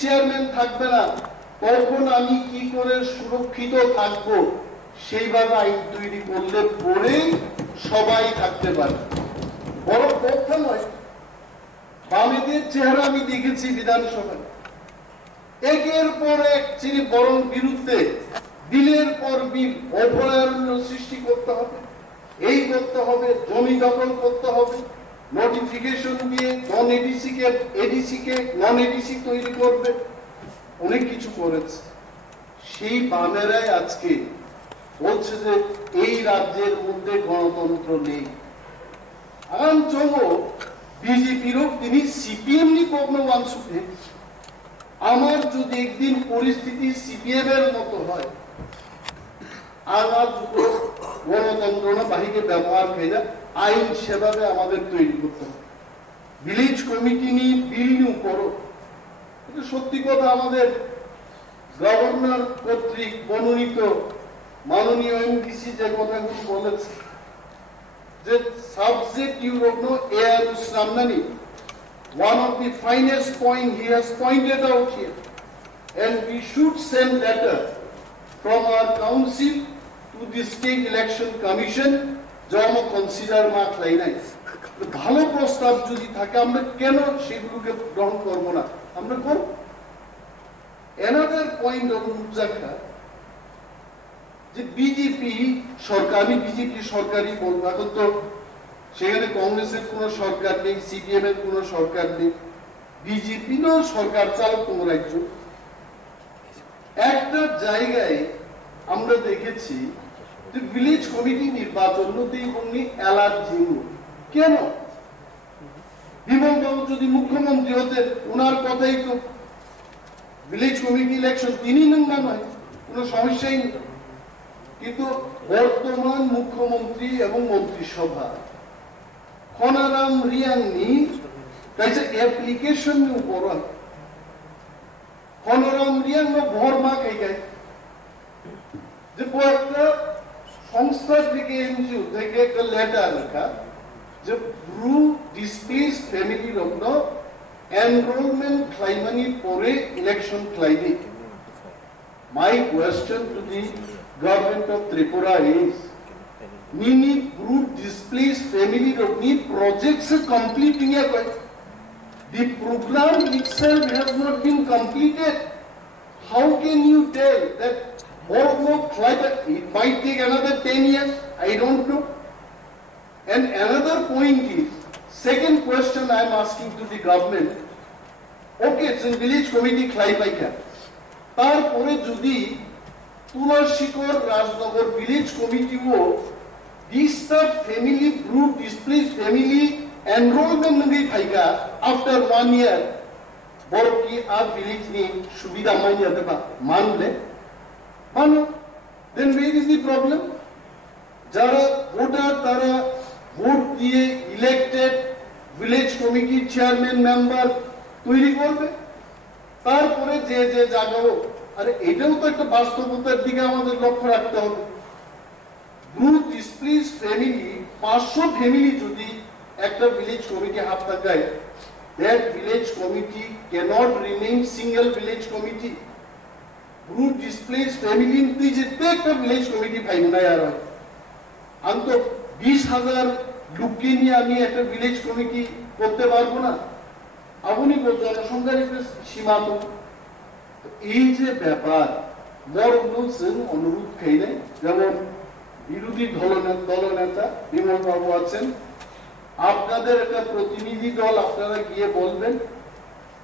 Chairman থাকবে না তখন আমি কি করে সুরক্ষিত থাকব সেইভাবে আইন তৈরি করলে পরেই সবাই থাকতে পারে। বড় কথা নয়, বামেদের চেহারা আমি দেখেছি বিধানসভায়, একের পর এক যিনি বরং বিরুদ্ধে বিলের পর বিল, অভয়ারণ্য সৃষ্টি করতে হবে, এই করতে হবে, জমি দখল করতে হবে, নোটিফিকেশন দিয়ে নন এডিসি কে এডিসি কে নন এডিসি তৈরি করবে, অনেক কিছু করেছে। সেই বামেরাই আজকে বলছে যে এই রাজ্যের মধ্যে গণতন্ত্র নেই। আম চলো বিজেপিরও তিনি সিপিএম নি কখনো মানসুখে আমার যদি একদিন পরিস্থিতি সিপিএম এর মতো হয়, আমার গণতন্ত্র না বাহিকে ব্যবহার করে না, আইন সেভাবে আমাদের তৈরি করতে হবে। ভিলেজ কমিটি নিয়ে বিল নিয়ে করো, এটা সত্যি কথা। আমাদের গভর্নর কর্তৃক মনোনীত মাননীয় এমডিসি যে কথাগুলো বলেছে যে সাবজেক্ট ইউরোপ নো এয়ার সামনানি, one of the finest point he has pointed out here, and we should send letter from our council to the state election commission জমা কনসিডার মার্ক লাইনাই। ভালো প্রস্তাব যদি থাকে আমরা কেন সেগুলোকে গ্রহণ করবো না? আমরা করব। Another point of Muzakha, যে বিজেপি সরকার, আমি বিজেপি সরকারই বলবো, এখন তো সেখানে কংগ্রেসের কোন সরকার নেই, সিপিএম এর কোন সরকার নেই, বিজেপি নো সরকার চালক কোন রাজ্য। একটা জায়গায় আমরা দেখেছি যে ভিলেজ কমিটি নির্বাচন অ্যালার্জি কেন? বিমল বাবু যদি মুখ্যমন্ত্রী হতেন ওনার কথাই তো ভিলেজ কমিটি ইলেকশন তিনি না নয়, কোনো সমস্যাই নেই। কিন্তু বর্তমান মুখ্যমন্ত্রী এবং মন্ত্রিসভা খনারাম রিয়াংনি কাছে অ্যাপ্লিকেশন উপর খনারাম রিয়াং ভরমা খাইগায় যে একটা সংস্থা থেকে এনজিও থেকে একটা লেটার লেখা যে ব্রু ডিসপ্লেস ফ্যামিলি রত্ন এনরোলমেন্ট ক্লাইমানি পরে election ক্লাইনি। My question to the government of Tripura is, Nini group displaced family rotni projects completing a the program itself has not been completed. How can you tell that it might take another 10 years? I don't know. And another point is, second question I am asking to the government, okay, it's in village committee Klaibaika. তারপরে যদি তুলসীকর Rajnagar village কমিটিও disturb family group displace family enrolment নেই থাইকা after 1 ইয়ার বড় কি আর village নি সুবিধা মাইয়া দেবা মানলে মানো, দেন where is the problem? যারা ভোটার তারা ভোট দিয়ে elected village committee chairman member তৈরি করবে, তারপরে যে যে জায়গাও। আরে এটাও তো একটা বাস্তবতার দিকে আমাদের লক্ষ্য রাখতে হবে। গ্রুপ ডিসপ্লেস ফ্যামিলি 500 ফ্যামিলি যদি একটা ভিলেজ কমিটি হাত লাগায়, that village committee cannot remain single village committee. Group displaced family তুই যেতে একটা ভিলেজ কমিটি পাইব না আর অন্ত 20,000 লোককে নিয়ে আমি একটা ভিলেজ কমিটি করতে পারবো না। আপনি জনসংখ্যার একটা সীমা তো। এই যে ব্যাপার বলছেন অনুরোধ খাইলে, যেমন বিরোধী দলনেতা বিমল বাবু আছেন, আপনাদের একটা প্রতিনিধি দল আপনারা গিয়ে বলবেন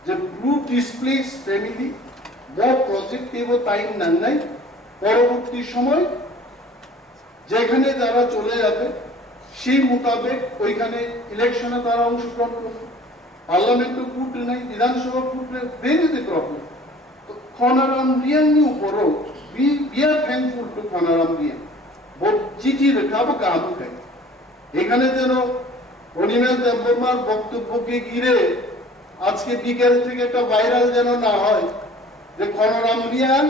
যে গ্রুপ ডিসপ্লেস ফ্যামিলি প্রজেক্ট দেবো টাইম নাই, পরবর্তী সময় যেখানে তারা চলে যাবে সেই মোতাবেক ওইখানে ইলেকশনে তারা অংশগ্রহণ করবে। পার্লামেন্টও ফুট নাই, বিধানসভা ফুট নেই, ভেরি দি প্রবলেম। খনারাম রিয়াংনি উপরও we are thankful to Khanaram Reang চিঠি লেখাবো কাবু খাই। এখানে যেন অনিমেষ দেববর্মার বক্তব্যকে ঘিরে আজকে বিকেল থেকে একটা ভাইরাল যেন না হয় যে খনারাম রিয়াং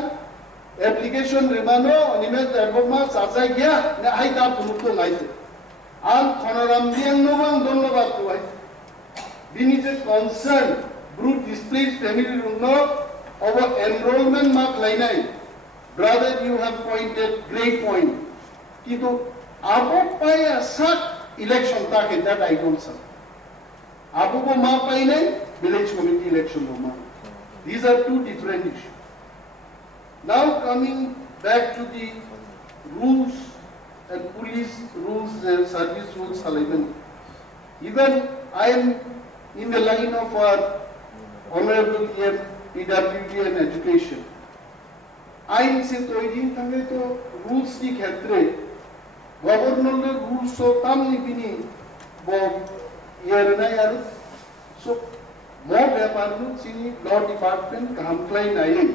অ্যাপ্লিকেশন রেমানো অনিমেষ দেববর্মা চাচাই গিয়া আই তা পুরুত্ব নাইছে আর খনারাম রিয়াং নবাং ধন্যবাদ তো ভাই। This is a concern group displaced family room our enrollment mark lainai brother you have pointed great point kitu abo paya sak election take that I don't say abo ko ma pai nai village committee election ko ma these are two different issues now coming back to the rules and police rules and service rules even I am in the line of our honorable PWD and education आइन से तो इदिन तंगे तो rules की क्षेत्रे governor ने rules so tam ni bini bo year na yaru so more department chini law department काम Kline I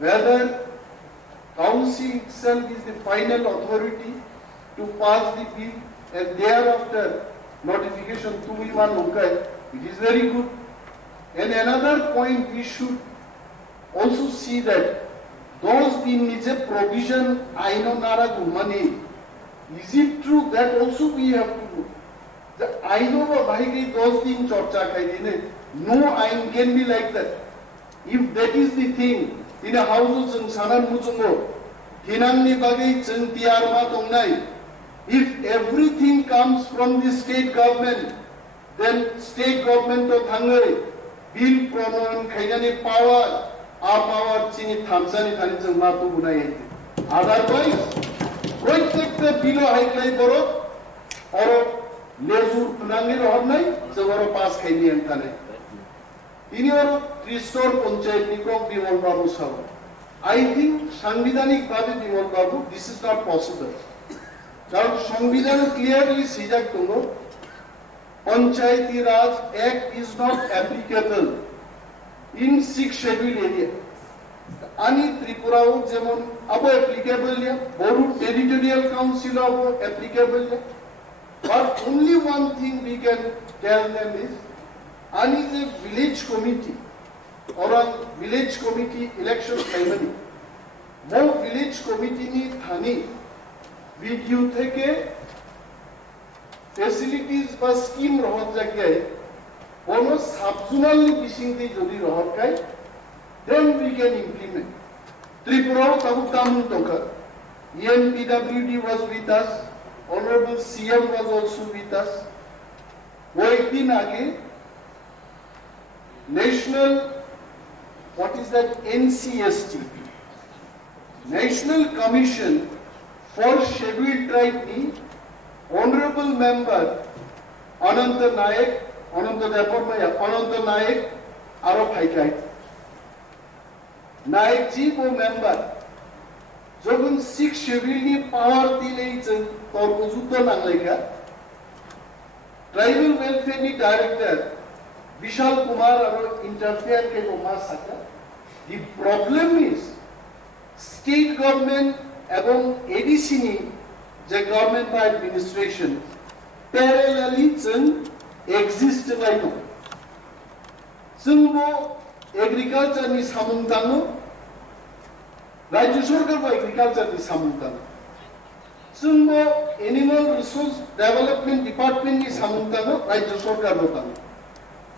whether council itself is the final authority to pass the bill and thereafter notification to be one okay it is very good and another point we should also see that those being is a provision I know nara money is it true that also we have to do the I know bhai ki those being chorcha khai dine no I can be like that if that is the thing in a house jeng sanan mujungo hinang ni bagai jeng tiar ma tongnai if everything comes from the state government then state government to thangai bill pronoun khainani power our power chini thamsani thani jeng ma to bunai otherwise protekta bilo haiklai boro oro lezur tunangi rohor nai jeboro pass khaini antane ini oro tristor panchayat nikok bimol babu sahab I think সাংবিধানিক ভাবে বিমল বাবু this is not possible কারণ সংবিধান clearly সিজাক দঙ্গো Panchayati Raj Act is not applicable in 6 scheduled area. Ani Tripura jemon abo applicable ya, Boru Territorial Council abo applicable ya. But only one thing we can tell them is, Ani is a village committee or a village committee election ceremony. More village committee ni thani video theke facilities বা scheme রহত জায়গায় কোন সাবজোনালি বিশিংতে যদি রহত কাই then we can implement Tripura tabu tamun toka ENPWD was with us honorable CM was also with us কয়েকদিন আগে national what is that NCST National Commission for Scheduled Tribe ni Honorable Member Ananta Naik, Ananta Naik, Aro Haikai. Naik ji ko member. Jobun 6 schedule ni power dile chen tor ko juddo nanglaika. Tribal welfare ni director Vishal Kumar aro interfere ke ko ma sakha. The problem is state government এবং ADC ni the government by administration parallelly exist like no sungbo agriculture ni samungtano rajya sarkar ba agriculture ni samungtano sungbo animal resource development department ni samungtano rajya sarkar botano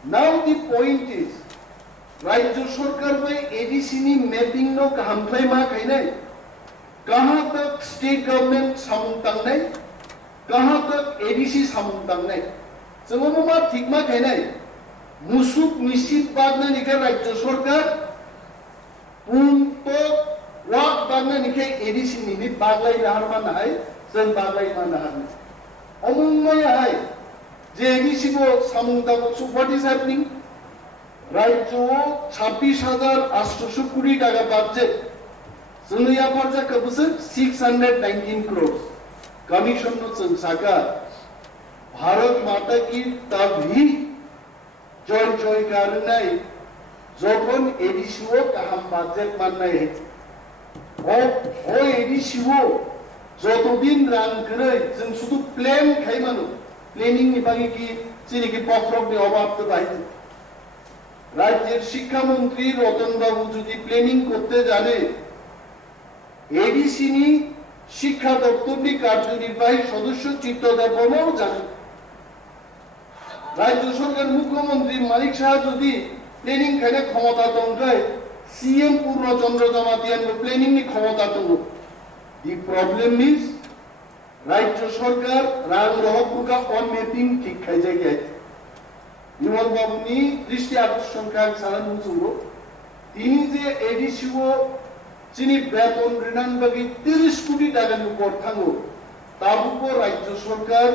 now the point is rajya sarkar by ADC ni mapping no kahamplai ma khainai कहां तक state government सामुंतांग नहीं कहां तक ADC सामुंतांग नहीं जोङो मा ठीक मा खायनाय मुसुक निश्चित बागना निखे राज्य सरकार उनतो वाक बागना निखे एडीसी निनि बागलाई राहार मा नाय जों बागलाई मा नाहार अमुंगमय हाय जे एडीसी को सामुंतांग सो व्हाट इज हैपनिंग राज्य 26800 कोटी টাকা বাজেট जोंनि आफादजा कबसे 619 crores कमीशन नो जों साका भारत माता की तभी जय जय करनाय যখন এডিসিও কাহাম বাজেট মাননাय ও এডিসিও যতদিন রান করে जों শুধু প্ল্যান খাইমানো প্ল্যানিং नि बागै কি চিনিকি পক্রকनि অভাব তো বাইতে রাজ্যের শিক্ষামন্ত্রী রতন বাবু যদি প্ল্যানিং করতে জানে एडीसी नी शिक्षा दफ्तर नी कार्यनिर्वाही सदस्य चित्तदार बर्माओ जाने राज्य सरकार मुख्यमंत्री मालिक साहा जदि प्लेनिंग खाने क्षमता दंखाय সিএম পূর্ণচন্দ্র জমা দিয়ে প্ল্যানিং নি ক্ষমতা তো দি প্রবলেম ইজ রাজ্য সরকার রাং রহপুরকা অন মেপিং ঠিক খাই যায় বিমল বাবুনি দৃষ্টি আকর্ষণ কাং সারা মুচুঙ্গো তিনি যে এডিসিও যিনি বেতন ঋণান বাকি 30 কোটি টাকার উপর থাঙ্গো তার উপর রাজ্য সরকার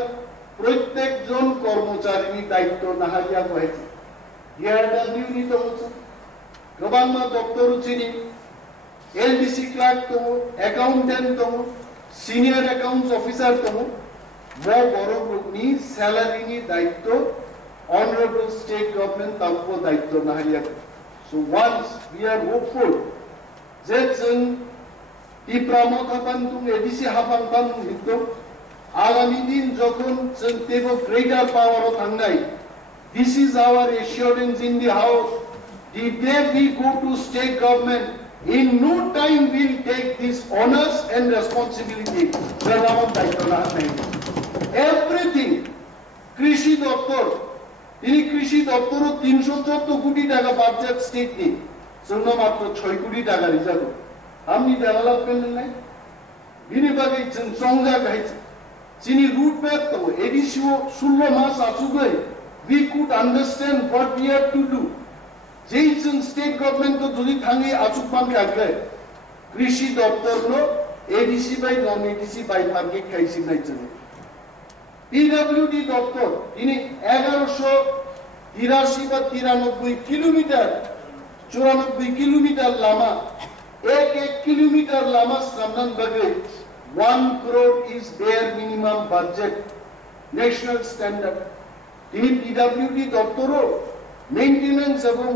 প্রত্যেকজন কর্মচারীর দায়িত্ব নাহারিয়া হয়েছে ডিআরডব্লিউ নি তো गोबां डॉक्टर चिनी एलडीसी क्लार्क दङ एकाउन्टेंट दङ सिनियर अकाउंट्स ऑफिसर दङ बो बरो ग्रुपनि सैलरीनि दायित्व ऑनरेबल स्टेट गवर्नमेंट ताबो दायित्व नाहारिया so once we are hopeful जे जों टिप्रामो थापान तुम एडीसी हाफां पान हितो आगामी दिन जखन जों तेबो ग्रेटर पावर थांनाय this is our assurance in the house the day we go to state government, in no time we'll take this honors and responsibility. Everything. Krishi Doptor. তিনি কৃষি দপ্তর 314 কোটি টাকা বাজেট স্টেট নি জন্য মাত্র 6 কোটি টাকা রিজার্ভ আমি ডেভেলপমেন্ট নাই বিনিবাগে সংজ্ঞা গাইছে যিনি রুট ম্যাপ তো এডিসিও 16 মাস আসুগে we could understand what we have to do जेइसन स्टेट गवर्नमेंट तो যদি থাঙ্গে আচুকমান কাগলে কৃষি দপ্তর নো এডিসি বাই নন এডিসি বাই পার্কে খাইছি নাইছেন পিডব্লিউডি দপ্তর তিনি 1183 বা 93 কিলোমিটার 94 কিলোমিটার লামা এক কিলোমিটার লামা সামনান বাগে 1 crore is their minimum budget national standard তিনি পিডব্লিউডি দপ্তরও মেইনটেনেন্স এবং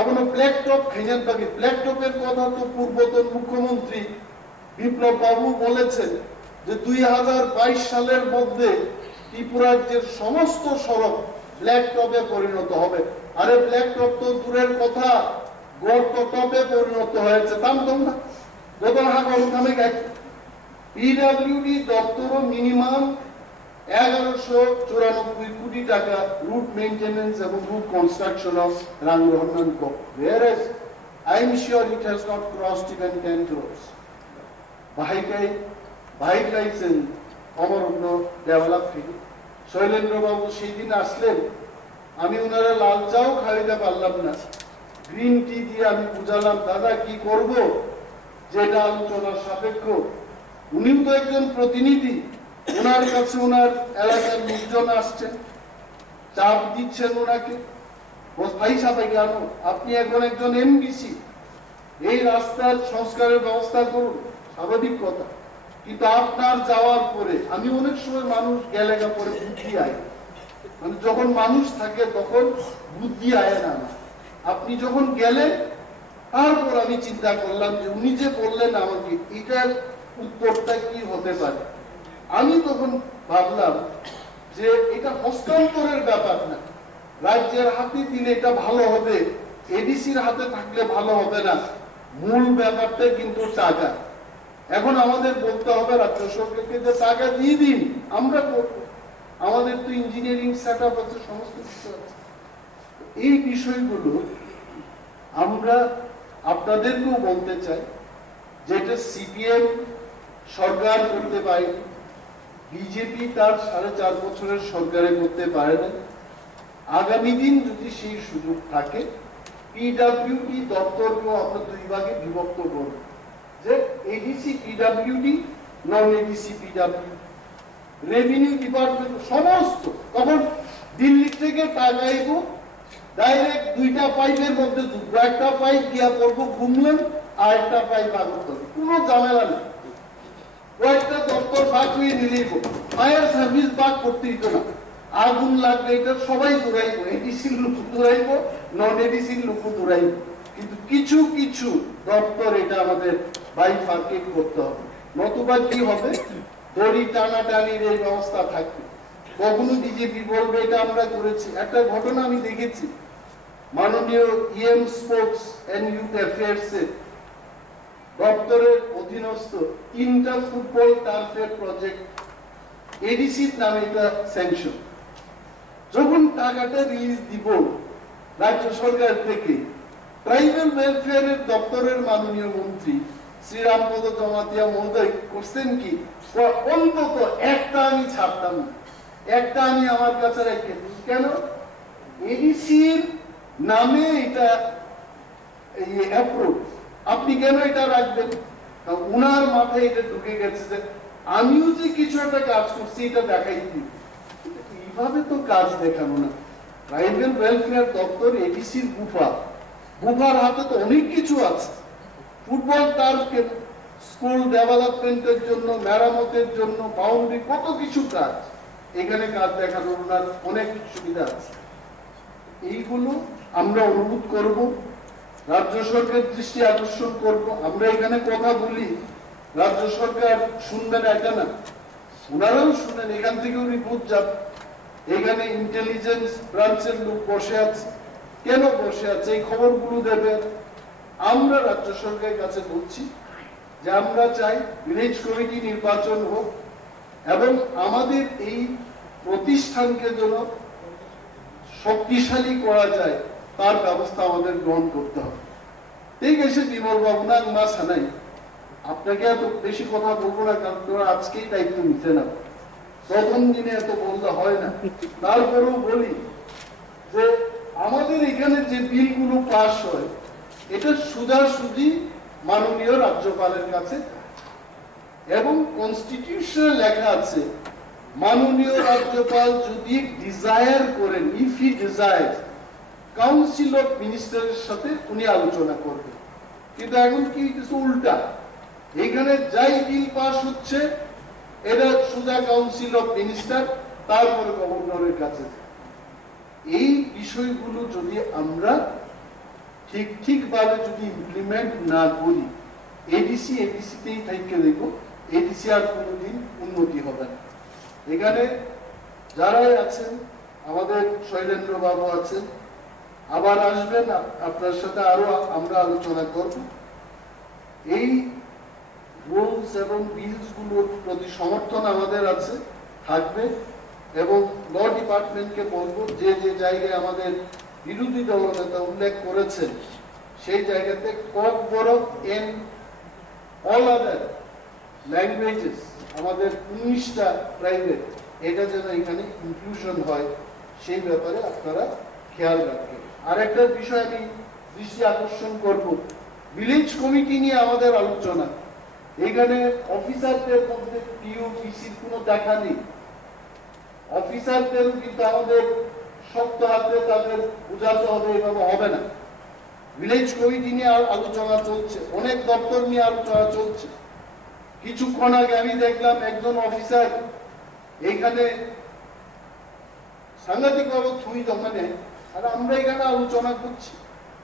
আপনার ব্ল্যাক টপ খাইজান বাকি ব্ল্যাক টপের কথা তো পূর্বতন মুখ্যমন্ত্রী বিপ্লব বাবু বলেছেন যে 2022 সালের মধ্যে ত্রিপুরার যে সমস্ত সড়ক ব্ল্যাক টপে পরিণত হবে আরে ব্ল্যাক টপ তো দূরের কথা গর্ত টপে পরিণত হয়েছে তাম তো না গোদন হাগর নামে গাই পিডব্লিউডি দপ্তর মিনিমাম 1194 কোটি টাকা রুট মেইনটেনেন্স এবং রুট কনস্ট্রাকশন অফ রাংরহমান কো whereas I am sure it has not crossed even 10 crores ভাইকাইছেন অমরণ্য develop থেকে শৈলেন্দ্র বাবু সেই দিন আসলেন আমি ওনারা লাল চাও খাইতে পারলাম না গ্রিন টি দিয়ে আমি বুঝালাম দাদা কি করব যেটা আলোচনার সাপেক্ষ উনিও তো একজন প্রতিনিধি ওনার কাছে ওনার এলাকার লোকজন আসছেন চাপ দিচ্ছেন ওনাকে ভাই সাহেব কেন আপনি এখন একজন এমবিসি এই রাস্তার সংস্কারের ব্যবস্থা করুন স্বাভাবিক কথা কিন্তু আপনার যাওয়ার পরে আমি অনেক সময় মানুষ গেলে পরে বুদ্ধি আয় মানে যখন মানুষ থাকে তখন বুদ্ধি আয় না আপনি যখন গেলেন তারপর আমি চিন্তা করলাম যে উনি যে বললেন আমাকে এটার উত্তরটা কি হতে পারে আমি তখন ভাবলাম যে এটা হস্তান্তরের ব্যাপার না রাজ্যের হাতে দিলে এটা ভালো হবে এডিসির হাতে থাকলে ভালো হবে না মূল ব্যাপারটা কিন্তু টাকা এখন আমাদের বলতে হবে রাজ্য সরকারকে যে টাকা দিয়ে দিন আমরা করব আমাদের তো ইঞ্জিনিয়ারিং সেটআপ আছে সমস্ত কিছু আছে এই বিষয়গুলো আমরা আপনাদেরকেও বলতে চাই যেটা সিপিএম সরকার করতে পারেনি বিজেপি তার 4.5 বছরের সরকারে করতে পারে না আগামী দিন যদি সেই সুযোগ থাকে পিডব্লিউডি দপ্তরকেও আমরা দুই ভাগে বিভক্ত করব যে এডিসি পিডব্লিউডি নন এডিসি পিডব্লিউ রেভিনিউ ডিপার্টমেন্ট সমস্ত তখন দিল্লি থেকে টাকা আইব ডাইরেক্ট দুইটা পাইপের মধ্যে ঢুকবো একটা পাইপ দিয়া পড়বো ঘুমলেন আর একটা পাইপ আগরতলা কোনো ঝামেলা নেই কয়েকটা দপ্তর ভাগ হয়ে নিলেই ফায়ার সার্ভিস ভাগ করতে দিত না আগুন লাগবে এটা সবাই দৌড়াইবো এডিসির লোক দৌড়াইবো নন এডিসির লোক দৌড়াইবো কিন্তু কিছু কিছু দপ্তর এটা আমাদের বাইফার্কেট করতে হবে নতুবা কি হবে দড়ি টানাটানির এই ব্যবস্থা থাকবে কখনো বিজেপি বলবে এটা আমরা করেছি একটা ঘটনা আমি দেখেছি মাননীয় EM sports and youth affairs এর দপ্তরের অধীনস্থ 3টা ফুটবল টার্ফের প্রজেক্ট এডিসির নামে এটা স্যাংশন যখন টাকাটা রিলিজ দিব রাজ্য সরকার থেকে ট্রাইবাল ওয়েলফেয়ারের দপ্তরের মাননীয় মন্ত্রী শ্রীরামপদ জমাতিয়া মহোদয় করছেন কি, অন্তত একটা আমি ছাড়তাম না, একটা আমি আমার কাছে রেখে দিই। কেন? এডিসির নামে এটা অ্যাপ্রুভ, আপনি কেন এটা রাখবেন? উনার মাথায় এটা ঢুকে গেছে যে আমিও যে কিছু একটা কাজ করছি এটা দেখাই দিই। এইভাবে তো কাজ দেখানো না। ট্রাইবাল ওয়েলফেয়ার দপ্তর এডিসির গুফার হাতে তো অনেক কিছু আছে। ফুটবল টার্ফ, স্কুল ডেভেলপমেন্টের জন্য, মেরামতের জন্য, বাউন্ডারি, কত কিছু কাজ এখানে কাজ দেখানোর ওনার অনেক সুবিধা আছে। এইগুলো আমরা অনুরোধ করব, রাজ্য সরকারের দৃষ্টি আকর্ষণ করব। আমরা এখানে কথা বলি, রাজ্য সরকার শুনবেন এটা না, ওনারাও শুনেন, এখান থেকেও রিপোর্ট যাবে। এখানে ইন্টেলিজেন্স ব্রাঞ্চের লোক বসে আছে, কেন বসে আছে এই খবরগুলো দেবে। আমরা রাজ্য সরকারের কাছে বলছি যে আমরা চাই ভিলেজ কমিটি নির্বাচন হোক এবং আমাদের এই প্রতিষ্ঠানকে যেন শক্তিশালী করা যায় তার ব্যবস্থা আমাদের গ্রহণ করতে হবে। ঠিক আছে বিমল বাবু, না মা সানাই, আপনাকে এত বেশি কথা বলবো না, কারণ তোরা আজকেই দায়িত্ব নিতে না, প্রথম দিনে এত বললে হয় না। তারপরেও বলি যে আমাদের এখানে যে বিলগুলো পাস হয় এটা সোজাসুজি মাননীয় রাজ্যপালের কাছে, এবং কনস্টিটিউশনে লেখা আছে মাননীয় রাজ্যপাল যদি ডিজায়ার করেন, if he desire, council of মিনিস্টারের সাথে উনি আলোচনা করবেন। কিন্তু এখন কি কিছু উল্টা, এখানে যাই বিল পাস হচ্ছে এটা সোজা কাউন্সিল অফ মিনিস্টার, তারপরে গভর্নরের কাছে। এই বিষয়গুলো যদি আমরা ঠিকভাবে যদি ইমপ্লিমেন্ট না করি, এডিসিতেই থেকে দেখো, এডিসি আর কোনোদিন উন্নতি হবে না। এখানে যারাই আছেন, আমাদের শৈলেন্দ্র বাবু আছেন, আবার আসবেন, আপনার সাথে আরো আমরা আলোচনা করব। এই রুলস এবং বিলস গুলোর প্রতি সমর্থন আমাদের আছে, থাকবে, এবং ল ডিপার্টমেন্টকে বলবো যে যে জায়গায় আমাদের বিরোধী দলনেতা উল্লেখ করেছেন সেই জায়গাতে কক বড় এন অল আদার ল্যাঙ্গুয়েজেস, আমাদের 19টা প্রাইভেট, এটা যেন এখানে ইনক্লুশন হয় সেই ব্যাপারে আপনারা খেয়াল রাখবেন। আর একটা বিষয় আমি দৃষ্টি আকর্ষণ করব, ভিলেজ কমিটি নিয়ে আমাদের আলোচনা। এখানে অফিসারদের মধ্যে পিও পিসির কোনো দেখা নেই, অফিসারদেরও কিন্তু আমাদের শক্ত হাতে তাদের বোঝাতে হবে, এভাবে হবে না। ভিলেজ কমিটি নিয়ে আলোচনা চলছে, অনেক দপ্তর নিয়ে আলোচনা চলছে। কিছুক্ষণ আগে আমি দেখলাম একজন অফিসার এখানে সাংঘাতিক ভাবে থুই দোকানে, আর আমরা এখানে আলোচনা করছি,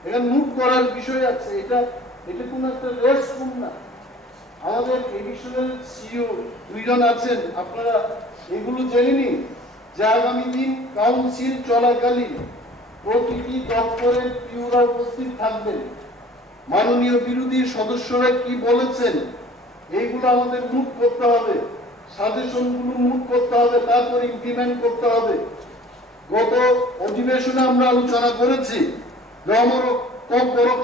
এখানে নোট করার বিষয় আছে। এটা কোন একটা রেস্টরুম না। আমাদের এডিশনাল সিইও 2 জন আছেন, আপনারা এগুলো জেনে নিন যে আগামী দিন কাউন্সিল চলাকালীন প্রতিটি দপ্তরের পিওরা উপস্থিত থাকবেন। মাননীয় বিরোধী সদস্যরা কি বলেছেন এইগুলো আমাদের নোট করতে হবে, সাজেশনগুলো নোট করতে হবে, তারপর ইমপ্লিমেন্ট করতে হবে। গত অধিবেশনে আমরা আলোচনা করেছি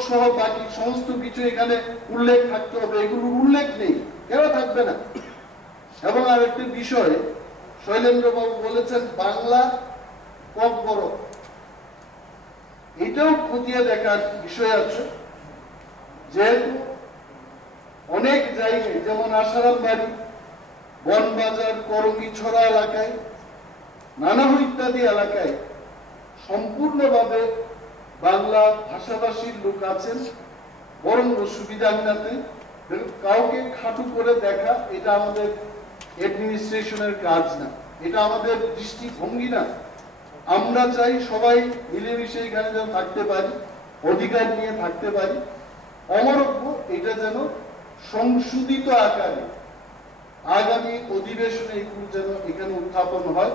সহ বাকি সমস্ত কিছু এখানে উল্লেখ থাকতে হবে, এগুলো উল্লেখ নেই, কেন থাকবে না? এবং আরেকটি বিষয় শৈলেন্দ্র বাবু বলেছেন বাংলা কক বড়, এটাও খতিয়ে দেখার বিষয় আছে। যেহেতু অনেক জায়গায় যেমন আসারাম বাড়ি, বনবাজার, করঙ্গিছড়া এলাকায়, নানাহু ইত্যাদি এলাকায় সম্পূর্ণভাবে বাংলা ভাষাভাষীর লোক আছেন, বরং সুবিধান্নাতে কাউকে খাটু করে দেখা এটা আমাদের অ্যাডমিনিস্ট্রেশনের কাজ না, এটা আমাদের দৃষ্টিভঙ্গি না। আমরা চাই সবাই মিলেমিশে এখানে যেন থাকতে পারি, অধিকার নিয়ে থাকতে পারি। অমরত্ব এটা যেন সংশোধিত আকারে আগামী অধিবেশনে এগুলো যেন এখানে উত্থাপন হয়,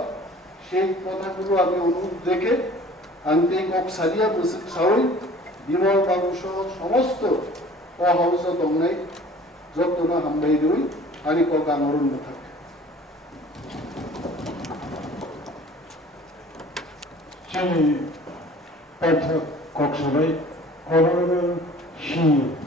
সেই কথাগুলো আমি অনুরোধ দেখে আনতে কক সারিয়া বসে সাহই বিমল বাবু সহ সমস্ত অহাউস দংনাই যত্ন হামবাই রই আনি কক আনরণ্য থাকে। সেই পাঠক কক সবাই Honorable Shi